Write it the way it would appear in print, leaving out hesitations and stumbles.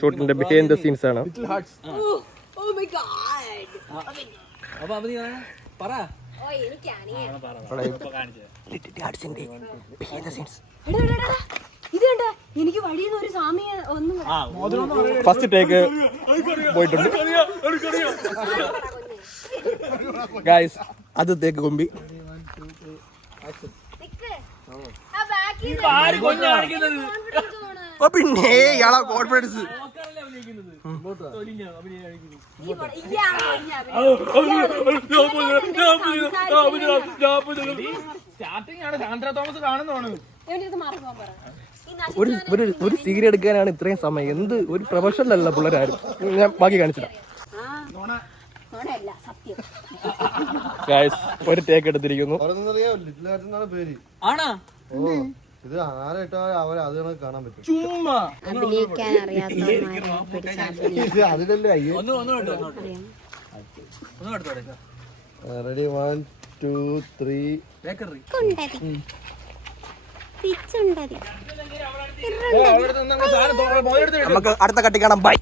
ഷൂട്ടിന്റെ behind the scenes ആണ്. എനിക്ക് വഴിയിൽ ഒരു സാമിയെ ഒന്നും ഫസ്റ്റ് ടേക്ക് പോയിട്ടുണ്ട് ഗൈസ്. അത് തേക്ക് കൊമ്പി പിന്നെ ഇയാളെ കോൺഫിഡൻസ്. ഒരു സീരി എടുക്കാനാണ് ഇത്രയും സമയം. എന്ത് ഒരു പ്രൊഫഷണൽ അല്ല പിള്ളേരാരും. ഞാൻ ബാക്കി കാണിച്ചില്ല. ഒരു ടേക്ക് എടുത്തിരിക്കുന്നു. ഇത് ആരായിട്ടാ അത് കാണാൻ പറ്റും. ചുമ്മാ അതിലല്ലേ റെഡി 1 2 3 നമുക്ക് അടുത്ത കട്ടി കാണാം. ബൈ.